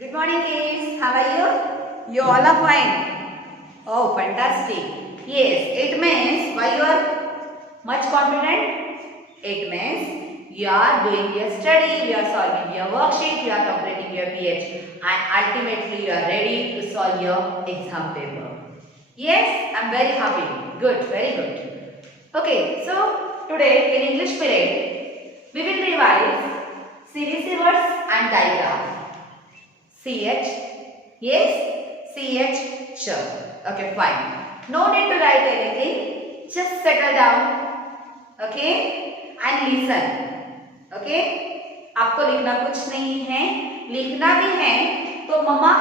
Good morning, kids. How are you? You all are fine. Oh, fantastic. Yes, it means why you are much confident? It means you are doing your study, you are solving your worksheet, you are completing your PH, and ultimately you are ready to solve your exam paper. Yes, I am very happy. Good, very good. Okay, so today in English period, we will revise CVC words and digraph. CH, yes, CH, sure. Okay, fine. No need to write anything. Just settle down, okay, and listen, okay. आपको लिखना कुछ नहीं है, लिखना भी है तो मम्मा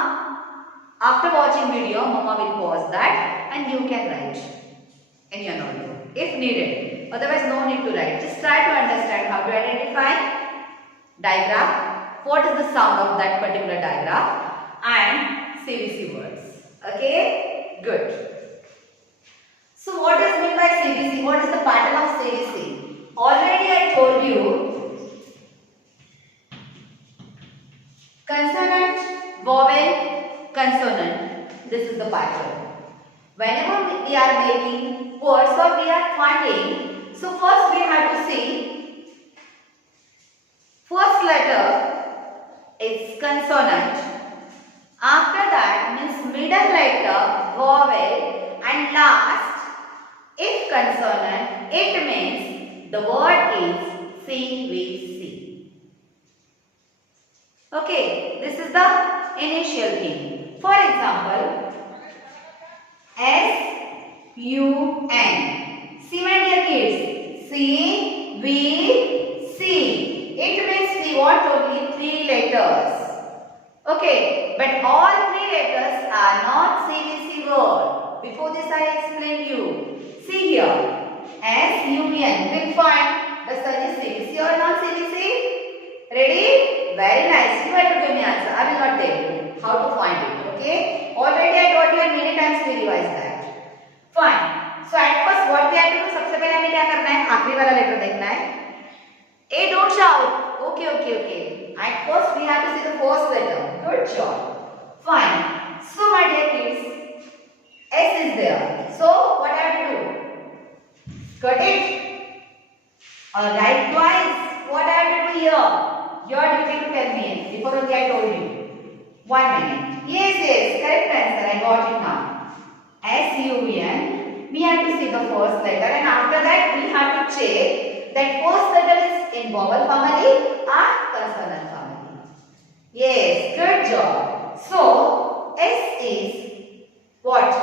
after watching video, mama will pause that and you can write in your notebook if needed. Otherwise, no need to write. Just try to understand how to identify digraph. What is the sound of that particular digraph and CVC words. Okay, good. So what is meant by CVC? What is the pattern of CVC? Already I told you consonant, vowel, consonant. This is the pattern. Whenever we are making words or we are finding, so first we have to see first letter is consonant. After that means middle letter, vowel, and last, if consonant, it means the word is CVC. Okay, this is the initial thing. For example, S-U-N. See my dear kids, C-V-C. It means we want only 3 letters. Okay, but all 3 letters are not CVC word. Before this I explained you. See here, S-U-N. Will find the sun is CVC or not CVC? Ready? Very nice. You have to give me answer. I will not tell you how to find it. Okay? Already I taught you and many times we revise that. Fine. So at first what we have to do? सबसे पहले हमें क्या करना है? आखिरी वाला letter देखना है. Hey, don't shout. Okay. At first we have to see the first letter. Good job. Fine. So my dear kids, S is there. So what I have to do? Cut it. Write twice. What I have to do here? Your duty to tell me. Before only I told you. 1 minute. Yes. Correct answer. I got it now. S-U-N. We have to see the first letter and after that we have to check that first letter is in vowel family or consonant family. Yes, good job. So, S is what?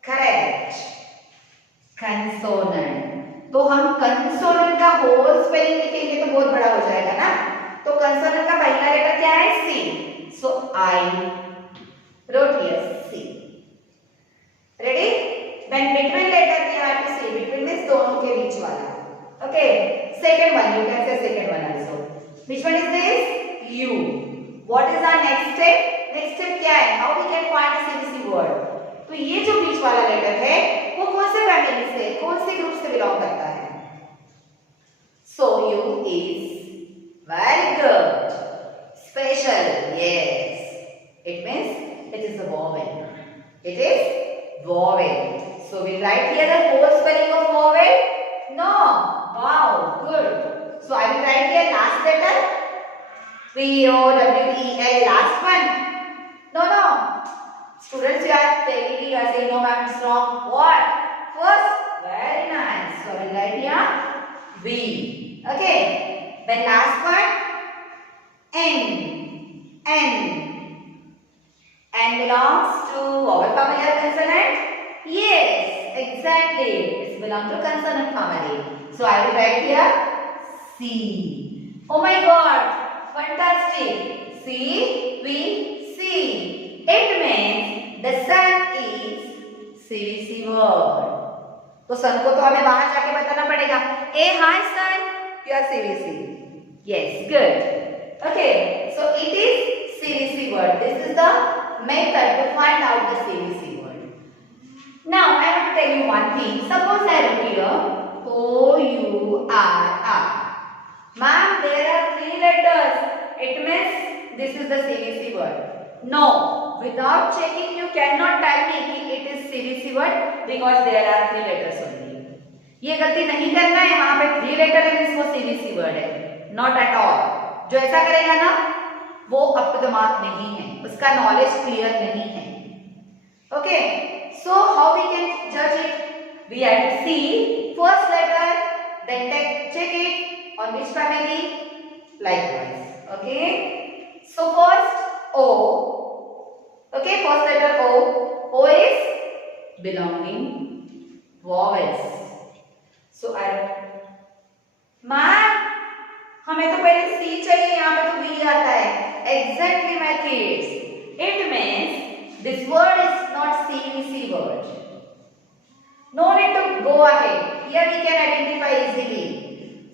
Correct. Consonant. तो हम consonant का whole spelling लिखेंगे तो बहुत बड़ा हो जाएगा ना. तो consonant का पहला लेटर क्या है? C. So, I wrote here C. Ready? Then between letter we have to see. Between means दोनों के बीच वाला. Okay. Second one. You can say second one also. Which one is this? U. What is our next step? Next step क्या है? How we can find a CVC word? तो ये जो बीच वाला letter है, वो कौन से फैमिली से, कौन से ग्रुप से बिलोंग करता है? So U is very good. Special. Yes. It means it is a vowel. It is vowel. So we write here the whole spelling of vowel? No. Wow, good. So I will write here last letter. V-O-W-E-L, last one. No. Students, you are telling me, you are saying, no ma'am, it's wrong. What? First? Very nice. So I will write here V. Okay. Then last one, N. N belongs to vowel family or consonant? Yes, exactly. It belongs to consonant family. So I will write here C. Oh my God, fantastic. CVC. It means the sun is CVC word. तो sun को तो हमें बाहर जाके बताना पड़ेगा. Hey, hi sun, you are CVC. Yes, good. Okay, so it is CVC word. This is the method to find out the CVC word. Now I want to tell you one thing. Suppose I wrote here O-U-R-R. Ma'am, there are 3 letters. It means this is the CVC word. No, without checking you cannot tell me कि it is CVC word because there are 3 letters only. ये गलती नहीं करना है, वहां पे 3 letter है इसको CVC वर्ड है, नॉट एट ऑल. जो ऐसा करेगा ना वो अप टू द मार्क नहीं है, उसका नॉलेज क्लियर नहीं है. Okay, so how we can जज it? We have to see first letter, then check it on which family, likewise. Okay, so first O. Okay, first letter O. O is belonging vowels. So I ma'am हमें तो पहले C चाहिए, यहाँ पे तो V आता है. Exactly my kids. It means this word is not CVC word. No need to go ahead. Here we can identify easily.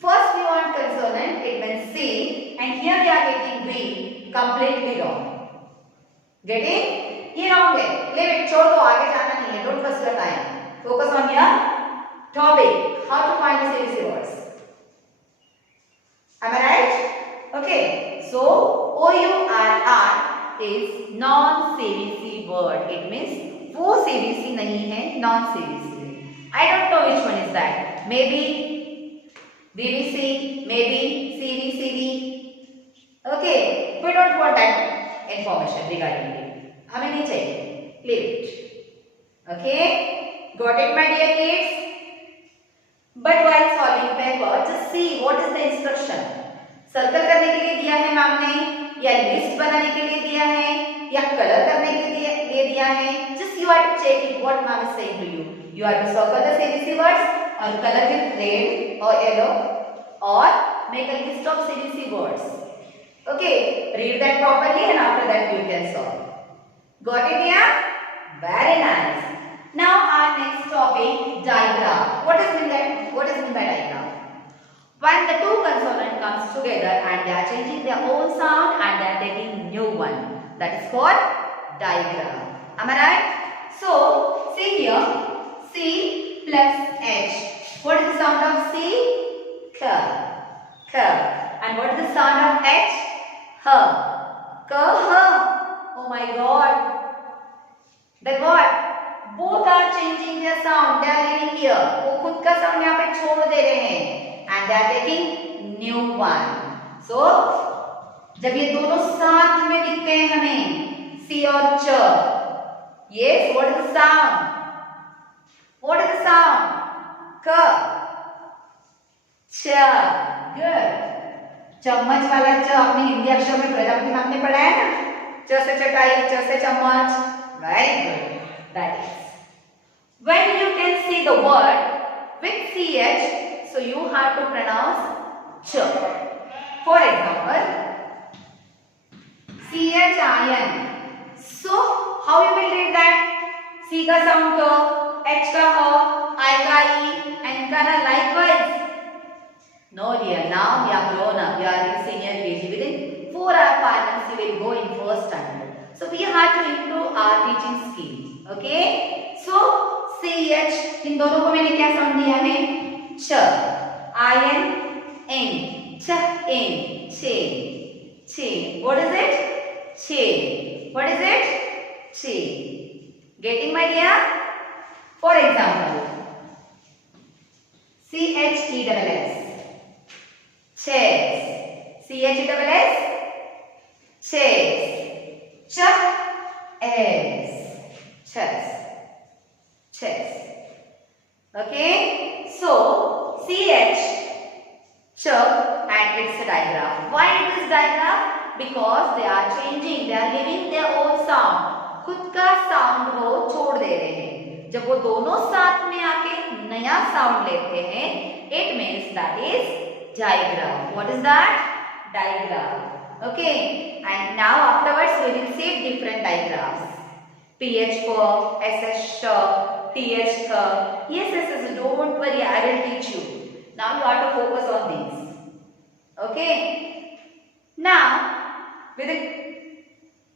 First we want consonant, it means C, and here we are getting V. Completely wrong. Getting? ये wrong है. Leave it. छोड़ दो, आगे जाना नहीं है. Don't waste your time. Focus on your topic. How to find the CVC words. Am I right? Okay. So OURR is non-CVC word. It means वो CVC नहीं है, non-CVC. I don't know which one is that. Maybe VVC, maybe CVCD. Okay. We don't want that information regarding it. हमें नहीं चाहिए. Leave it. Okay. Got it, my dear kids? But while solving paper, just see what is the instruction. Circle करने के लिए दिया है ma'am ने, या लिस्ट बनाने के लिए दिया है, या कलर करने के लिए दिया है. Just you have to check it what ma'am is saying to you. You have to circle the CVC words or color with red or yellow or make a list of CVC words. Okay, read that properly and after that you can solve. Got it here? Very nice. Now our next topic, digraph. What is mean by digraph? When the two consonant comes together and they are changing their own sound and they are taking new one, that is called digraph. Am I right? So see here, C plus H. What is the sound of C? K. K. And what is the sound of H? H. K. H. Oh my God. Then what? Both are changing their sound. They are living here. वो खुद का sound यहाँ पे छोड़ दे रहे हैं. And they are taking new one. So जब ये दोनों साथ में दिखते हैं हमें, C और Ch. Yes, what is the sound? What is the sound? K. Ch. Good. चम्मच वाला च आपने हिंदी अक्षर में प्रजापति मैम ने पढ़ा है ना? च से चटाई, च से चम्मच. Very good. That is. When you can see the word with CH, so you have to pronounce ch. For example, CHIN. So how you will read that? C का sound k, H का h, I का I, N का n likewise. No dear, now we are grown up. We are in senior KG. Within 4 or 5 months we will go in first standard. So we have to improve our teaching skills. Okay? So CH, इन दोनों को मैंने क्या sound दिया है? च. IN, N, ch, N, chain, chain. What is it? Chain. What is it? Chain. Getting my dear? For example, CHESS, chess. CHESS, chess. Ch-S, chess, chess. Okay? So, CH, ch, and it's a digraph. Why it is digraph? Because they are changing, they are giving their own sound. खुद का sound वो छोड़ दे रहे हैं. जब वो दोनों साथ में आके नया साउंड लेते हैं, it means that is digraph. What is that? Digraph. Okay, and now afterwards we will see different digraphs. PH for, SS sh, TH th. Yes, don't worry, I will teach you. Now you have to focus on these. Okay. Now, within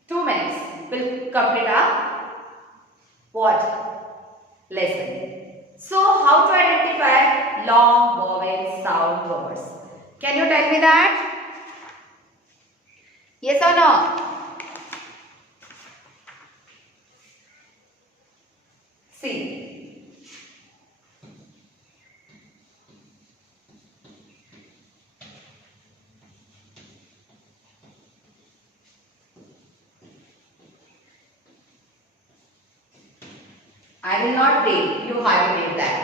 2 minutes, we'll complete our what? Lesson. So, how to identify long vowel sound words? Can you tell me that? Yes or no? See. I will not read. You have to read that.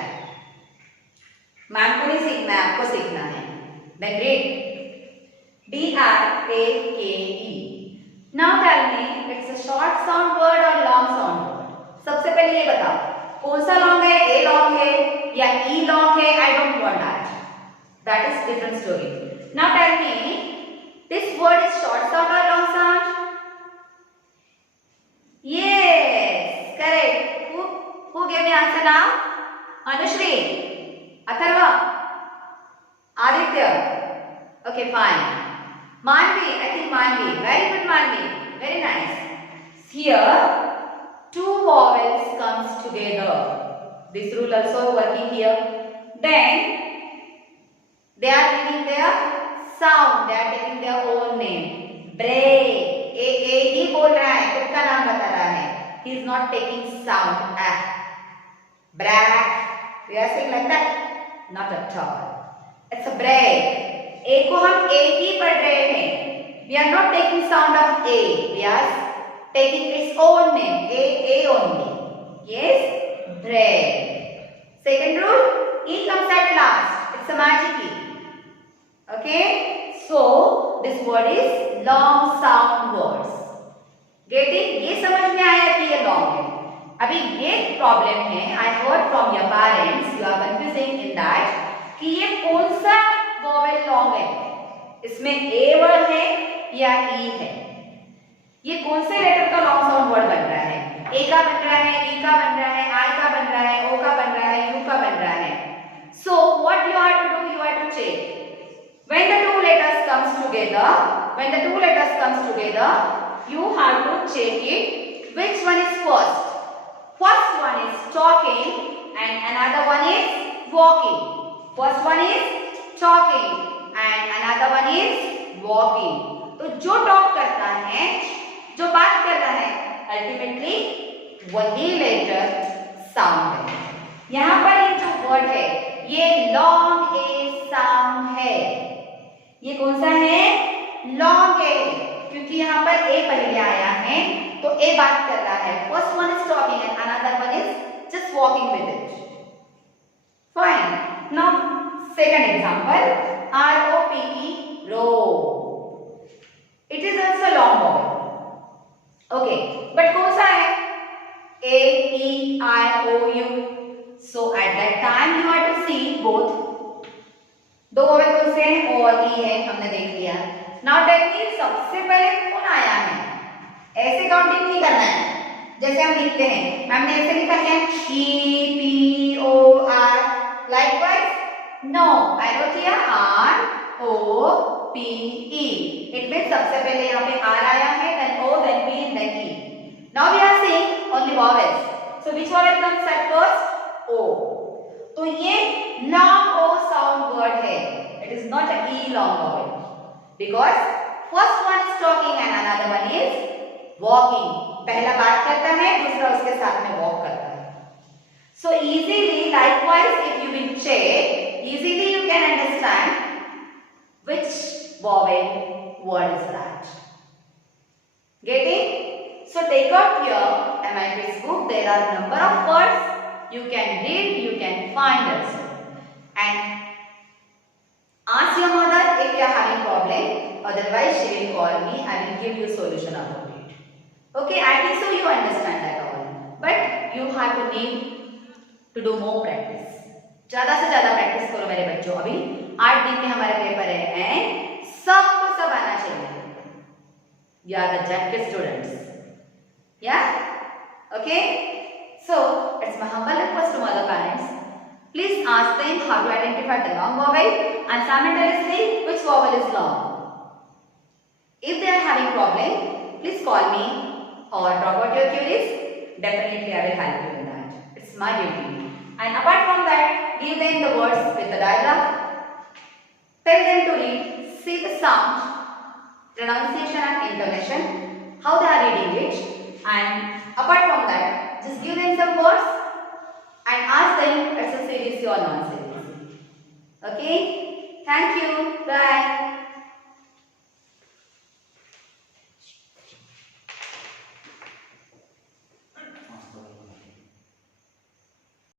Ma'am को नहीं सीखना है, आपको सीखना है. Then read. D-R-A-K-E. Now tell me, it's a short sound word or long sound word? सबसे पहले ये बताओ, कौन सा long है? A long है या E long है? I don't want that. That is different story. Now tell me, this word is short sound or long sound? Yes, correct. Who gave me answer now? Anushri, Atharva, Aditya. Okay, fine. Manvi, I think Manvi. Very good, Manvi. Very nice. Here, two vowels comes together. This rule also working here. Then, they are giving their sound. They are taking their own name. Break. A ही बोल रहा है, खुद का नाम बता रहा है. He is not taking sound. Break. We are saying like that? Not at all. It's a break. A को हम A ही पढ़ रहे हैं. We are not taking sound of A. We are taking its own name. A only. Yes? Break. Second rule. E comes at last. It's a magic E. Okay? So, this word is long sound words. Get it? ये समझ में आया कि ये long है. अभी ये problem है. I heard from your parents, you are confusing in that कि ये कौन सा vowel long है. इसमें A word है या E है. ये कौन से लेटर का long sound word बन रहा है? A का बन रहा है, E का बन रहा है, I का बन रहा है, O का बन रहा है, U का बन रहा है. So what you have to do? You have to check. When the two letters comes together, you have to check it. Which one is first? First one is talking and another one is walking. First one is talking and another one is walking. तो जो talk करता है, जो बात कर रहा है, ultimately वही letter sound है. यहाँ पर ये जो word है, ये long A sound है. ये कौन सा है? long A. क्योंकि यहाँ पर A पहले आया है, तो A बात कर रहा है. First one is talking and another one is just walking with it. Fine. Now second example, R-O-P-E, row. It is also long vowel. Okay, but कौन सा है? A-E-I-O-U. So at that time you have to see both. दो vowel कौन से हैं? O और E है, हमने देख लिया. Now tell me, सबसे पहले कौन आया है? ऐसे काउंटिंग नहीं करना है जैसे हम लिखते हैं. मैम ने ऐसे लिखा है E-P-O-R. Likewise, no. I wrote here R-O-P-E. It means सबसे पहले यहाँ पे R आया है, then O, then P, then E. Now we are seeing only vowels. So which vowel comes at first? O. तो ये long O sound word है. It is not a E long vowel. Because first one is talking and another one is walking. पहला बात करता है, दूसरा उसके साथ में walk करता है. So easily, likewise, if you will check, easily you can understand which vowel word is that. Get it? So take out your MIP's book. There are number of words you can read, you can find also. And ask your mother if you are having problem. Otherwise, she will call me. I will give you solution about it. Okay, I think so you understand that all. But you have to need to do more practice. ज़्यादा से ज़्यादा practice करो मेरे बच्चों. अभी 8 दिन के हमारे पेपर है and सबको सब आना चाहिए. You are the jacket students. Yeah? Okay? So, it's my humble request to mother parents. Please ask them how to identify the long vowel and simultaneously which vowel is long. If they are having problem, please call me or drop out your queries. Definitely I will help you in that. It's my duty. And apart from that, give them the words with the digraph. Tell them to read, see the sound, pronunciation and intonation, how they are reading it, and apart from that, just give them some words and ask them it's a CVC or non-CVC. Okay? Thank you. Bye.